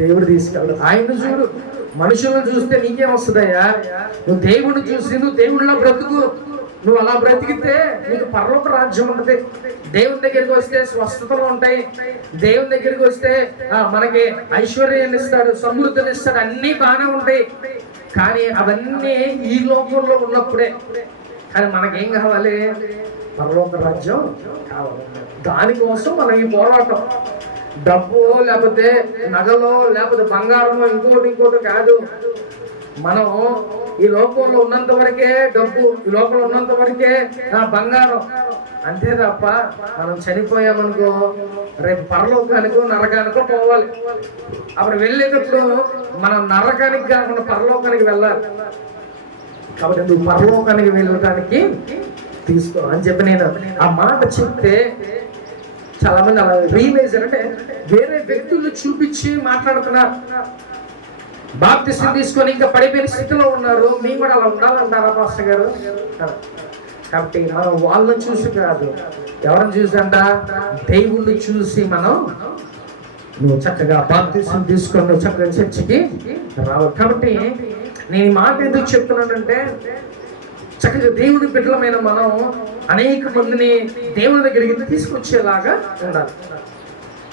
దేవుడు తీసుకెళ్ళాడు. ఆయన చూడు. మనుషులను చూస్తే నీకేం వస్తుందయ్యా? నువ్వు దేవుడిని చూసి నువ్వు దేవుడిలో బ్రతుకు. నువ్వు అలా బ్రతికితే నీకు పరలోక రాజ్యం ఉంటుంది. దేవుని దగ్గరికి వస్తే స్వస్థతలు ఉంటాయి. దేవుని దగ్గరికి వస్తే మనకి ఐశ్వర్యాన్ని ఇస్తాడు, సమృద్ధిని ఇస్తాడు, అన్నీ బాగానే ఉంటాయి. కానీ అవన్నీ ఈ లోకంలో ఉన్నప్పుడే. కానీ మనకేం కావాలి? పరలోక రాజ్యం కావాలి. దానికోసం మనం ఈ పోరాటం. డబ్బు లేకపోతే నగలో లేకపోతే బంగారమో ఇంకోటి కాదు. మనం ఈ లోకంలో ఉన్నంత వరకే డబ్బు, ఈ లోకంలో ఉన్నంత వరకే బంగారం, అంతే తప్ప మనం చనిపోయామనుకో రేపు పరలోకానికో నరకానికో పోవాలి. అప్పుడు వెళ్ళేటప్పుడు మనం నరకానికి కాకుండా పరలోకానికి వెళ్ళాలి. కాబట్టి నువ్వు పరలోకానికి వెళ్ళడానికి తీసుకో అని చెప్పి నేను ఆ మాట చెప్తే చాలా మంది అలా రియలైజ్ అంటే వేరే వ్యక్తులు చూపించి మాట్లాడుతున్నారు. బాప్తిసం తీసుకొని ఇంకా పడిపోయిన స్థితిలో ఉన్నారు. మేము కూడా అలా ఉండాలంటారా పాస్టర్ గారు? కాబట్టి మనం వాళ్ళని చూసి కాదు, ఎవరిని చూసి అంట, దేవుణ్ణి చూసి మనం నువ్వు చక్కగా బాప్తిసం తీసుకొని నువ్వు చక్కగా చర్చికి రావాలి. కాబట్టి నేను ఈ మాట ఎందుకు చెప్తున్నానంటే, చక్కగా దేవుని బిడ్డలమైన మనం అనేక మందిని దేవుని దగ్గరికి తీసుకొచ్చేలాగా ఉండాలి.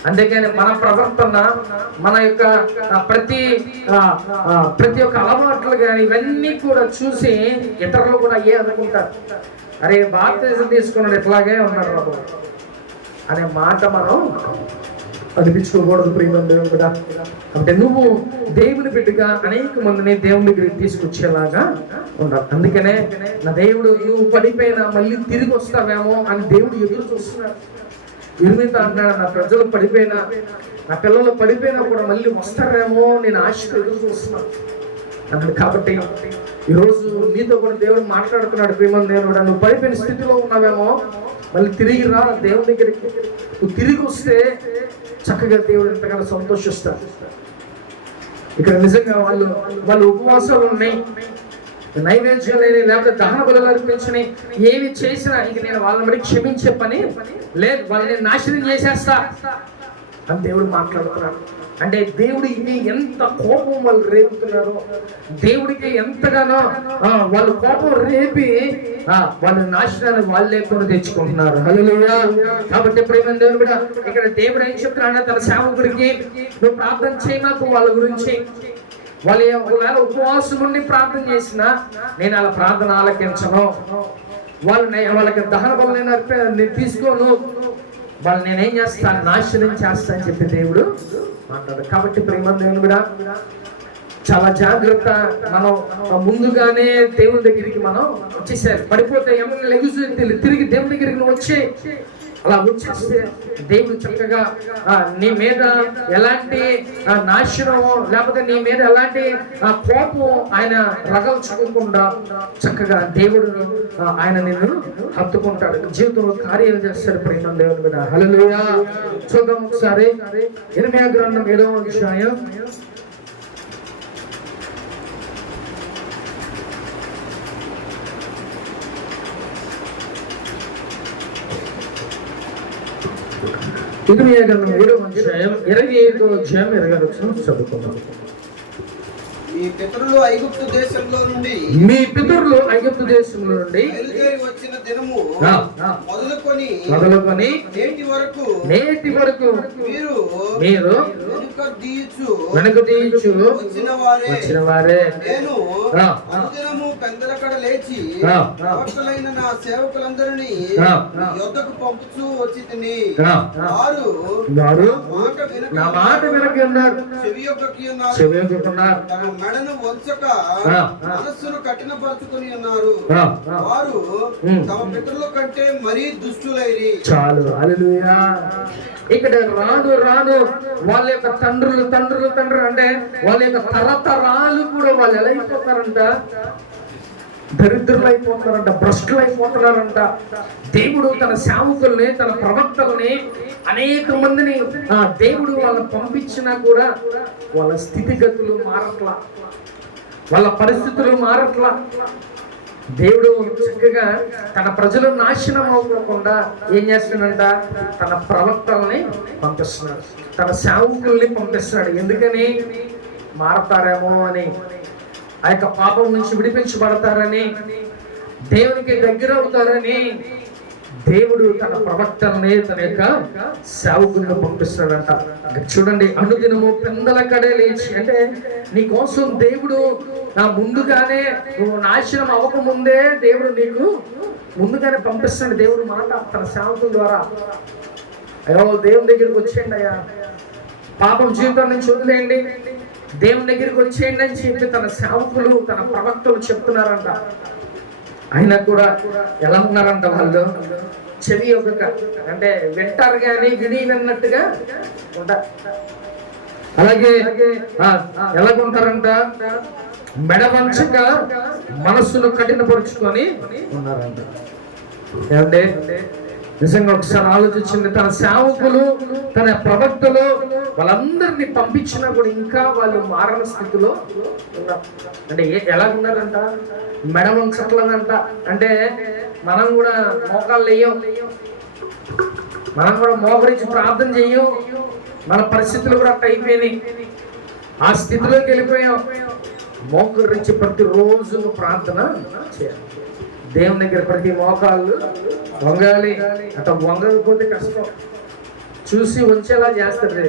అందుకని మన ప్రవర్తన, మన యొక్క ప్రతి ఒక్క అలవాట్లు కానీ ఇవన్నీ కూడా చూసి ఇతరులు కూడా అనుకుంటారు, అరే బాప్తిజం తీసుకున్నాడు ఇట్లాగే ఉన్నాడు బాబు అనే మాట మనం అనిపించుకోకూడదు ప్రియమైన దేవుని బిడ్డ. అంటే నువ్వు దేవుని బిడ్డగా అనేక మందిని దేవుని దగ్గరికి తీసుకొచ్చేలాగా ఉండాలి. అందుకనే నా దేవుడు నువ్వు పడిపోయినా మళ్ళీ తిరిగి వస్తావేమో అని దేవుడు ఎదురు చూస్తున్నాడు. ఇరుమిత అంటున్నాడు, నా ప్రజలు పడిపోయినా, నా పిల్లలు పడిపోయినా కూడా మళ్ళీ వస్తారేమో నేను ఆశతో ఎదురు చూస్తున్నాను అన్నాడు. కాబట్టి ఈరోజు నీతో కూడా దేవుడు మాట్లాడుతున్నాడు, ప్రియమైన దేవుడు, నువ్వు పడిపోయిన స్థితిలో ఉన్నావేమో మళ్ళీ తిరిగి రా దేవుని దగ్గరికి. నువ్వు తిరిగి వస్తే చక్కగా దేవుడు ఎంతగానో సంతోషిస్తాడు. ఇక్కడ నిజంగా వాళ్ళు ఉపవాసాలు ఉన్నాయి, నైవేద్యం లేని, లేకపోతే దహన బలులు అర్పించని, ఏమి చేసినా ఇంక నేను వాళ్ళని బట్టి క్షమించే పని లేదు, వాళ్ళని నాశనం చేసేస్తా అని దేవుడు మాట్లాడుతున్నాడు. అంటే దేవుడికి ఎంత కోపం వాళ్ళు రేపుతున్నారు, దేవుడికి ఎంతగానో వాళ్ళు కోపం రేపి వాళ్ళ నాశనాన్ని వాళ్ళే కొని తెచ్చుకుంటున్నారు. హల్లెలూయా. కాబట్టి ప్రియమైన దేవుడు కూడా ఇక్కడ దేవుడు ఏం చెప్తున్నాడు, తన సేవకుడికి నువ్వు ప్రార్థన చేయమాకు వాళ్ళ గురించి. వాళ్ళు ఒకవేళ ఉపవాసం ఉండి ప్రార్థన చేసినా నేను అలా ప్రార్థన ఆలకించను, వాళ్ళకి దహన బలు నేను తీసుకోను, వాళ్ళు నేనేం చేస్తాను, నాశనం చేస్తా అని చెప్పి దేవుడు మాట్లాడు. కాబట్టి ప్రేమ దేవుని కూడా చాలా జాగ్రత్త. మనం ముందుగానే దేవుని దగ్గరికి మనం వచ్చేసారు, పడిపోతే ఏమన్నా లెగుసు తిరిగి దేవుని దగ్గరికి నువ్వు వచ్చే, అలా వచ్చేస్తే దేవుడు చక్కగా నీ మీద ఎలాంటి నాశనమో లేకపోతే నీ మీద ఎలాంటి కోపం ఆయన రగల్చుకోకుండా చక్కగా దేవుడు ఆయన నిన్ను హత్తుకుంటాడు, జీవితంలో కార్యాలు చేస్తాడు. ప్రేమ దేవుని మీద. హల్లెలూయా. చూద్దాం ఒకసారి ఇర్మీయా గ్రంథం 7వ అధ్యాయం 7వ అధ్యాయం 25వ అధ్యాయం 26వ వచనం చదువుకుందాం. మీ పితరులు ఐగుప్తు దేశంలో నుండి బయలుదేరి వచ్చిన దినము మొదలుకొని నేటి వరకు మీరు వెనుక దీయచ్చు వచ్చిన వారే నేను అనుదినము పెందలకడ లేచి ప్రవక్తలైన నా సేవకులందరినీ యొద్దకు పంపుచూ వచ్చి తిని వారు నా మాట వినకున్నారు, చెవి యొక్కకున్నారు, మెడను వంచక మనస్సును కఠినపరుచుకొని ఉన్నారు. వారు తమ పితరుల కంటే మరీ దుష్టులైరి. చాలు. హల్లెలూయా. ఇక్కడ రాను వాళ్ళ యొక్క తండ్రులు అంటే వాళ్ళ యొక్క తరతరాలు కూడా వాళ్ళు ఎలా అయిపోతారంట, దరిద్రులు అయిపోతారంట, భ్రష్టులు అయిపోతున్నారంట. దేవుడు తన సేవకుల్ని, తన ప్రవక్తల్ని, అనేక మందిని దేవుడు వాళ్ళని పంపించినా కూడా వాళ్ళ స్థితిగతులు మారట్లా, వాళ్ళ పరిస్థితులు మారట్లా. దేవుడు చక్కగా తన ప్రజలు నాశనం అవ్వకుండా ఏం చేస్తున్నాడంట, తన ప్రవక్తల్ని పంపిస్తున్నాడు, తన సేవకుల్ని పంపిస్తున్నాడు. ఎందుకని? మారతారేమో అని, ఆ యొక్క పాపం నుంచి విడిపించబడతారని, దేవునికి దగ్గర అవుతారని దేవుడు తన ప్రవక్తల్ని, తన యొక్క సేవకులను పంపిస్తున్నాడంట. చూడండి, అనుదినము పెందల కడే లేచి, అంటే నీ కోసం దేవుడు ముందుగానే, నువ్వు నాశనం అవ్వకముందే దేవుడు నీకు ముందుగానే పంపిస్తున్నాడు. దేవుడు మాట తన సేవకుల ద్వారా, అయ్యో దేవుని దగ్గరికి వచ్చేయండి, అయ్యా పాపం జీవితం నుంచి వదిలేయండి, దేవుని దగ్గరికి వచ్చేయండి అని చెప్పి తన సేవకులు, తన ప్రవక్తలు చెప్తున్నారంట. అయినా కూడా ఎలా ఉన్నారంట, వాళ్ళు చెవి యొక్క, అంటే వింటారు కానీ విని విన్నట్టుగా ఉంటారు. అలాగే ఎలాగుంటారంట, మెడ వంచక మనస్సును కఠినపరుచుకొని ఉన్నారంట. ఏమంటే నిజంగా ఒకసారి ఆలోచించింది, తన సేవకులు, తన ప్రవక్తలు వాళ్ళందరినీ పంపించినా కూడా ఇంకా వాళ్ళు మారణ స్థితిలో ఉన్నారు. అంటే ఎలాగున్నారంట, మెడ వంచట్లేదంట. అంటే మనం కూడా మోకాళ్ళు వేయం, మనం కూడా మోకరించి ప్రార్థన చెయ్యం, మన పరిస్థితులు కూడా అట్ట అయిపోయినాయి, ఆ స్థితిలోకి వెళ్ళిపోయాం. మోకరించి ప్రతిరోజు ప్రార్థన చేయాలి, దేవుని దగ్గర ప్రతి మోకాళ్ళు వంగాలి. అట్లా వంగకపోతే కష్టం. చూసి ఉంచేలా చేస్తుంది.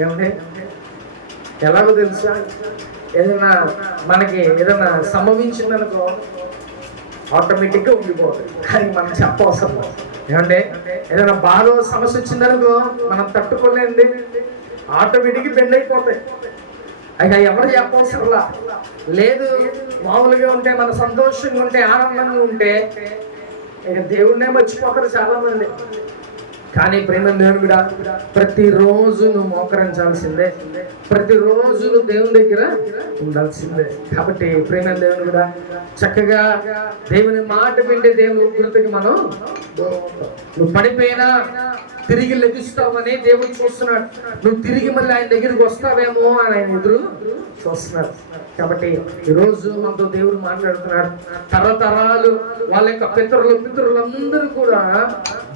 ఏమంటే ఎలాగో తెలుసా, ఏదైనా మనకి ఏదైనా సంభవించిందనుకో ఆటోమేటిక్గా ఉండిపోతుంది, కానీ మనం చెప్పవసరం. ఏమంటే ఏదైనా బాధ సమస్య వచ్చిందనుకో మనం తట్టుకోలేండి, ఆటోమేటిక్గా బెండ్ అయిపోతాయి. అయ్యా ఎవరు చెప్పవసరంలా లేదు. మామూలుగా ఉంటే మన సంతోషంగా ఉంటే ఆనందంగా ఉంటే ఇక దేవుడినే మర్చిపోతారు చాలా మంది. కానీ ప్రేమ దేవుని కూడా ప్రతిరోజు నువ్వు మోకరించాల్సిందే, ప్రతిరోజు నువ్వు దేవుని దగ్గర ఉండాల్సిందే. కాబట్టి ప్రేమ దేవుని కూడా చక్కగా దేవుని మాట వింటే దేవుని ఉగ్రతకి మనం నువ్వు పడిపోయినా తిరిగి లభిస్తావని దేవుడు చూస్తున్నాడు. నువ్వు తిరిగి మళ్ళీ ఆయన దగ్గరికి వస్తావేమో అని ఆయన ఎదురు చూస్తున్నాడు. కాబట్టి ఈరోజు మనతో దేవుడు మాట్లాడుతున్నాడు. తరతరాలు వాళ్ళ యొక్క పితరులందరూ కూడా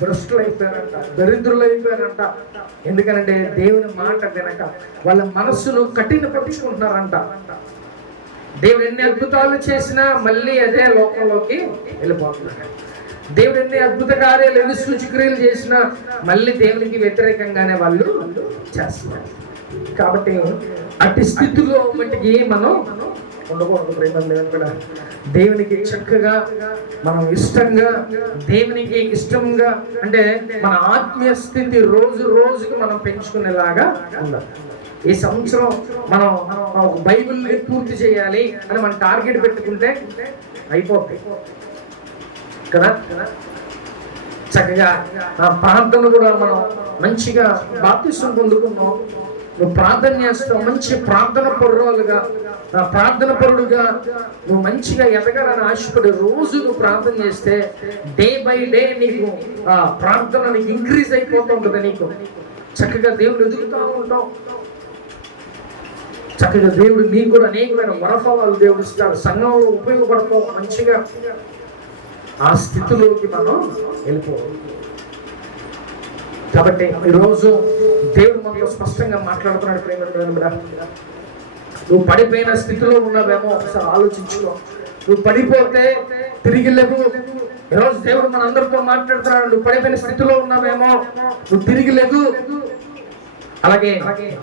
భ్రష్టులు అయిపోయారంట, దరిద్రులు అయిపోయారంట. ఎందుకనంటే దేవుని మాట వినక వాళ్ళ మనస్సును కఠినపరుచుకుంటున్నారంట. దేవుడు ఎన్ని అద్భుతాలు చేసినా మళ్ళీ అదే లోకంలోకి వెళ్ళిపోతున్నారు. దేవుడు ఎన్ని అద్భుత కార్యాలు ఎన్ని సూచక్రియలు చేసినా మళ్ళీ దేవునికి వ్యతిరేకంగానే వాళ్ళు చేస్తున్నారు. కాబట్టి అట్టి స్థితిలో మట్టికి మనం ఉండకూడదు. ప్రేమ దేవుని కూడా దేవునికి చక్కగా మనం ఇష్టంగా, దేవునికి ఇష్టంగా అంటే మన ఆత్మీయ స్థితి రోజు రోజుకి మనం పెంచుకునేలాగా ఉండాలి. ఈ సంవత్సరం మనం బైబిల్ని పూర్తి చేయాలి అని మనం టార్గెట్ పెట్టుకుంటే అయిపోతాయి కదా. చక్కగా ప్రార్థన కూడా మనం మంచిగా బాప్తిసం పొందుకున్నాం. నువ్వు ప్రార్థన చేస్తావు, మంచి ప్రార్థన పరురాలుగా, ప్రార్థన పరుడుగా నువ్వు మంచిగా ఎదగాలని ఆశపడి రోజు నువ్వు ప్రార్థన చేస్తే డే బై డే నీకు ప్రార్థన నీకు ఇంక్రీజ్ అయిపోతూ ఉంటుంది. నీకు చక్కగా దేవుడు ఎదుగుతూ ఉంటావు. చక్కగా దేవుడు నీకు కూడా అనేకమైన వరఫలాలు దేవుడు ఇస్తాడు. సంఘంలో ఉపయోగపడతావు. మంచిగా ఆ స్థితిలోకి మనం వెళ్ళిపోవాలి. కాబట్టి ఈరోజు దేవుడు మనతో స్పష్టంగా మాట్లాడుతున్నాడు. ప్రేమ నువ్వు పడిపోయిన స్థితిలో ఉన్నావేమో ఒకసారి ఆలోచించుకో. నువ్వు పడిపోతే తిరిగి లేవు. ఈరోజు దేవుడు మనందరితో మాట్లాడుతున్నాడు. నువ్వు పడిపోయిన స్థితిలో ఉన్నావేమో, నువ్వు తిరిగి లేవు. అలాగే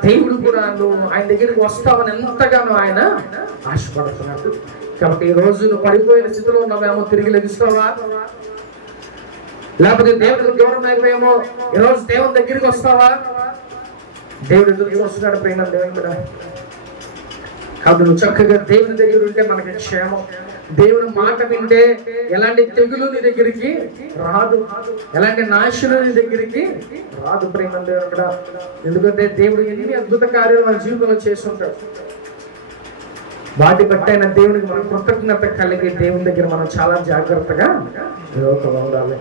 దేవుడు కూడా నువ్వు ఆయన దగ్గరికి వస్తావని ఎంతగానో ఆయన ఆశపడుతున్నాడు. కాబట్టి ఈ రోజు నువ్వు పడిపోయిన స్థితిలో ఉన్నావేమో, తిరిగి లభిస్తావా? లేకపోతే దేవుడికి దూరం అయిపోయామో, ఈరోజు దేవుని దగ్గరికి వస్తావా? దేవుడు ఎదురు చూస్తున్నాడు. ప్రేమ దేవుని కూడా కాబట్టి నువ్వు చక్కగా దేవుని దగ్గర ఉంటే మనకి క్షేమం. దేవుని మాట వింటే ఎలాంటి తెగులు నీ దగ్గరికి రాదు, ఎలాంటి నాశనం నీ దగ్గరికి రాదు. ప్రేమ దేవుని కూడా ఎందుకంటే దేవుడు ఎన్ని అద్భుత కార్యాలు మన జీవితంలో చేస్తుంటాడు. వాటి బట్టి అయిన దేవునికి మనం కృతజ్ఞత కలిగి దేవుని దగ్గర మనం చాలా జాగ్రత్తగా ఉండాలి.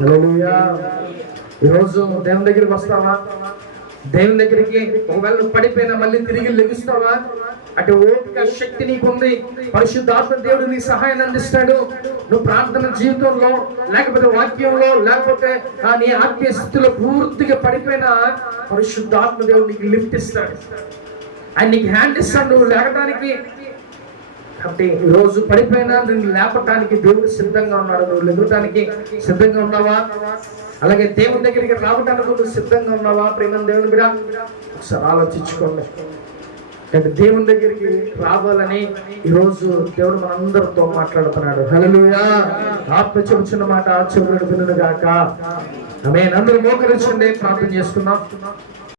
హల్లెలూయా. ఈరోజు దేవుని దగ్గరికి వస్తావా? దేవుని దగ్గరికి ఒకవేళ నువ్వు పడిపోయినా మళ్ళీ తిరిగి లెగుస్తావా? అటు ఓపిక శక్తి నీకు ఉంది. పరిశుద్ధాత్మ దేవుడు నీ సహాయాన్ని అందిస్తాడు. నువ్వు ప్రార్థన జీవితంలో లేకపోతే వాక్యంలో లేకపోతే నీ ఆత్మీయ స్థితిలో పూర్తిగా పడిపోయినా పరిశుద్ధాత్మ దేవుడు నీకు లిఫ్ట్ ఇస్తాడు. ఆయన నీకు హ్యాండ్ ఇస్తాడు నువ్వు లేకడానికి. కాబట్టి ఈరోజు పడిపోయినా నువ్వు లేపటానికి దేవుడు సిద్ధంగా ఉన్నాడు. నువ్వు లెగటానికి సిద్ధంగా ఉన్నావా? అలాగే దేవుని దగ్గరికి రావడానికి నువ్వు సిద్ధంగా ఉన్నావా? ప్రేమ దేవుని కూడా ఒకసారి ఆలోచించుకోండి. అంటే దేవుని దగ్గరికి రావాలని ఈరోజు దేవుడు మనందరితో మాట్లాడుతున్నాడు. హల్లెలూయా. ఆత్మ చెబుతున్న మాట చెవులను వినుగాక. ఆమేన్. అందరూ మోకరించండి, ప్రార్థన చేసుకుందాం.